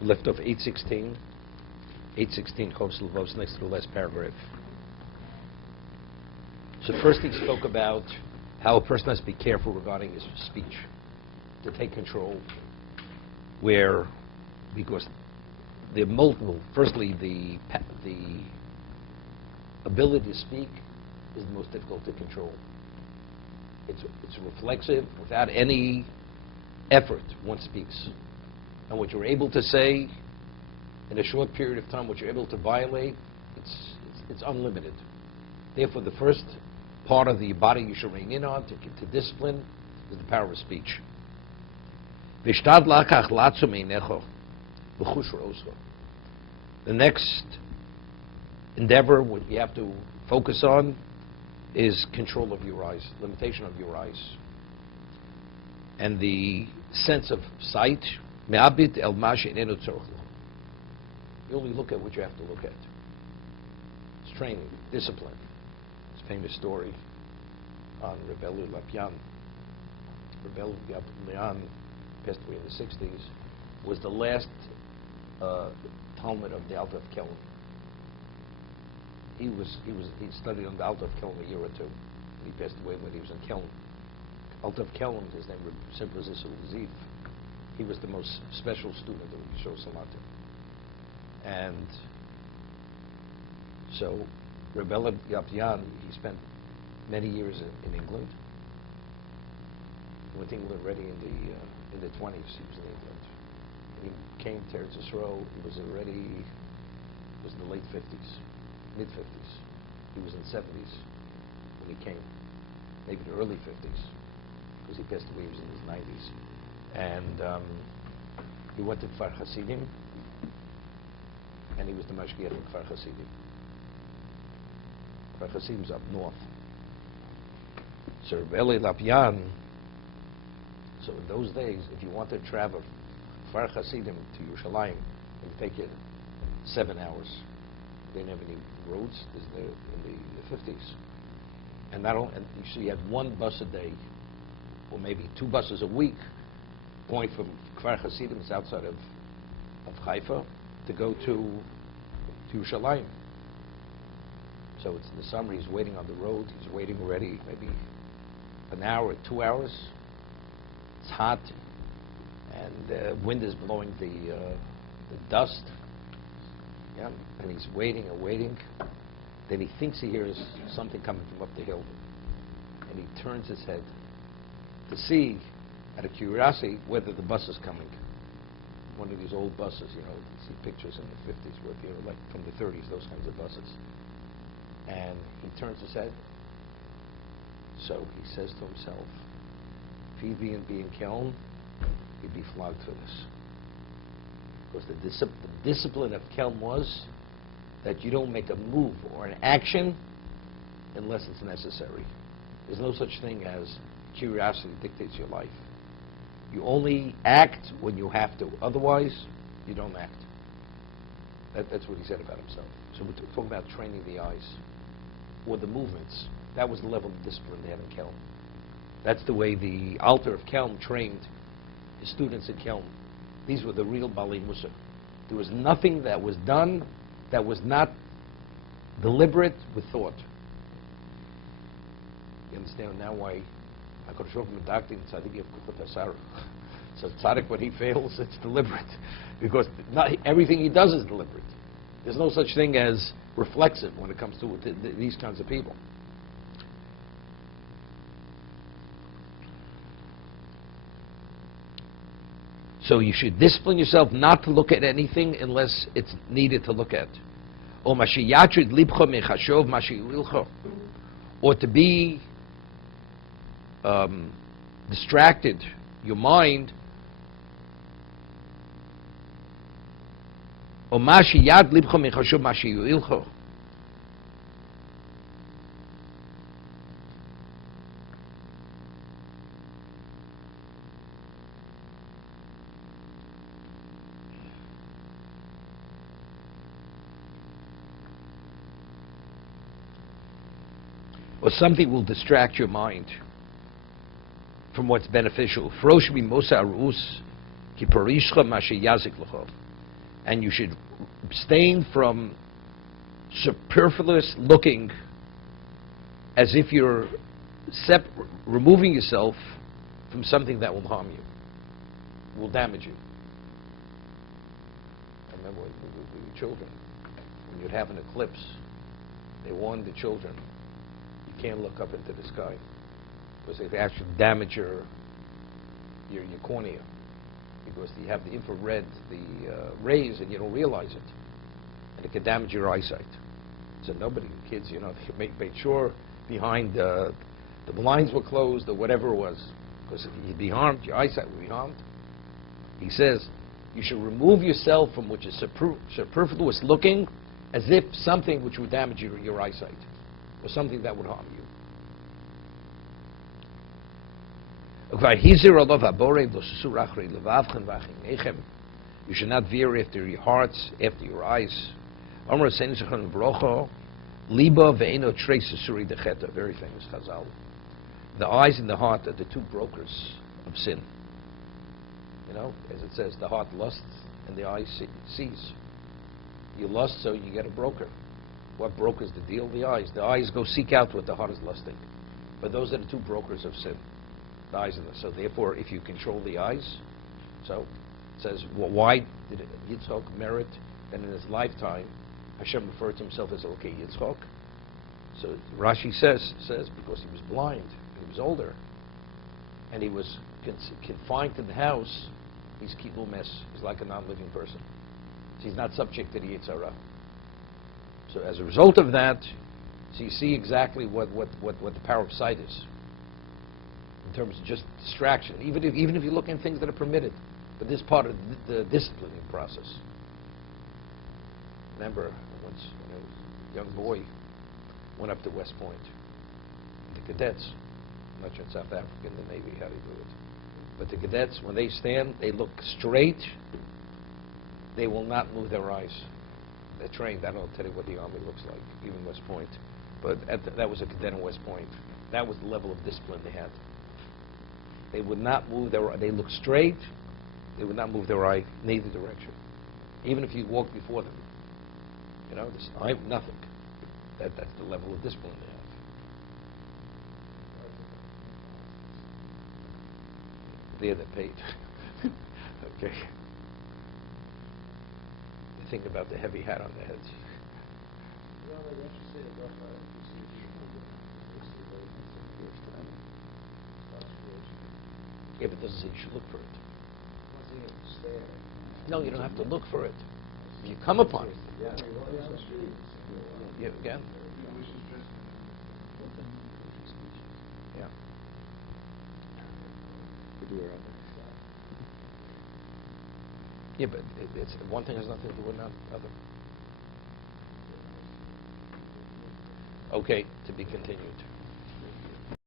We left off 816. 816, Chovos HaLevavos, next to the last paragraph. So first he spoke about how a person has to be careful regarding his speech, to take control, because there are multiple. Firstly, the ability to speak is the most difficult to control. It's reflexive. Without any effort, one speaks. And what you're able to say in a short period of time, what you're able to violate, it's unlimited. Therefore, the first part of the body you should rein in on, to discipline, is the power of speech. The next endeavor, what you have to focus on, is control of your eyes, limitation of your eyes. And the sense of sight, you only look at what you have to look at. It's training, discipline. It's a famous story on Rabbi Lapyan. Rabbi Lapyan passed away in the 60s, was the last Talmud of the Alta of Kelm. He studied on the Alta of Kelm a year or two. He passed away when he was in Kelm. Alta of Kelm, his name was simply Zif. He was the most special student that we could show Salat to. And so Rabbi Lapyan, he spent many years in England. He went to England already in the 20s. He was in England. When he came to Eretz Yisrael, he was in the late 50s, mid-50s. He was in the 70s when he came, maybe the early 50s, because he passed away, he was in his 90s. And he went to Kfar Hasidim, and he was the mashgiach in Kfar Hasidim. Kfar Hasidim's up north. So Rabbi Lapyan, so in those days, if you wanted to travel Kfar Hasidim to Yerushalayim, it would take you 7 hours. They didn't have any roads in the 50s. And so you had one bus a day, or maybe 2 buses a week, going from Kfar Hasidim, it's outside of Haifa, to go to Yerushalayim. So it's in the summer, he's waiting on the road, he's waiting already maybe an hour, 2 hours. It's hot, and the wind is blowing the dust. Yeah, and he's waiting and waiting. Then he thinks he hears something coming from up the hill, and he turns his head to see, out of curiosity, whether the bus is coming. One of these old buses, you see pictures in the 50s, where they were like from the 30s, those kinds of buses. And he turns his head. So he says to himself, if he'd be in Kelm, he'd be flogged for this. Because the discipline of Kelm was that you don't make a move or an action unless it's necessary. There's no such thing as curiosity dictates your life. You only act when you have to. Otherwise, you don't act. That's what he said about himself. So we're talking about training the eyes or the movements. That was the level of discipline they had in Kelm. That's the way the Alter of Kelm trained his students in Kelm. These were the real Balei Musa. There was nothing that was done that was not deliberate with thought. You understand now why I could show him a doctor and tzaddik of Kuchot. So tzaddik, when he fails, it's deliberate, because not everything he does is deliberate. There's no such thing as reflexive when it comes to these kinds of people. So you should discipline yourself not to look at anything unless it's needed to look at. Or to be distracted, your mind, or something will distract your mind from what's beneficial. And you should abstain from superfluous looking as if you're removing yourself from something that will harm you, will damage you. I remember when we were children, when you'd have an eclipse, they warned the children, you can't look up into the sky, because it actually damage your cornea, because you have the infrared, the rays, and you don't realize it, and it can damage your eyesight. So nobody, kids, you know, they made sure behind the blinds were closed or whatever it was, because if you'd be harmed, your eyesight would be harmed. He says you should remove yourself from which is superfluous looking, as if something which would damage your eyesight, or something that would harm you. You should not veer after your hearts, after your eyes. Very famous Chazal. The eyes and the heart are the two brokers of sin. You know, as it says, the heart lusts and the eye sees. You lust, so you get a broker. What brokers the deal? The eyes. The eyes go seek out what the heart is lusting. But those are the two brokers of sin. The eyes and the... So therefore, if you control the eyes, so it says, well, why did Yitzchak merit that in his lifetime Hashem referred to himself as okay Yitzchak? So Rashi says because he was blind, he was older, and he was confined to the house. He's kibul mes. He's like a non-living person. So he's not subject to the Yitzhara. So as a result of that, so you see exactly what the power of sight is in terms of just distraction. Even if you look at things that are permitted, but this part of the disciplining process. Remember, once when I was a young boy, went up to West Point, the cadets. I'm not sure in South Africa in the Navy how they do it, but the cadets, when they stand, they look straight. They will not move their eyes. They're trained. I don't tell you what the Army looks like, even West Point. But that was a cadet in West Point. That was the level of discipline they had. They would not move their eye. They looked straight. They would not move their eye in either direction, even if you walked before them. You know, nothing. That's the level of discipline they have. They're paid. Okay. They think about the heavy hat on their heads. Yeah, but it doesn't say you should look for it. No, you don't have to look for it. If you come upon it. Yeah, again. Yeah. Yeah, but it's one thing has nothing to do with another. Okay, to be continued.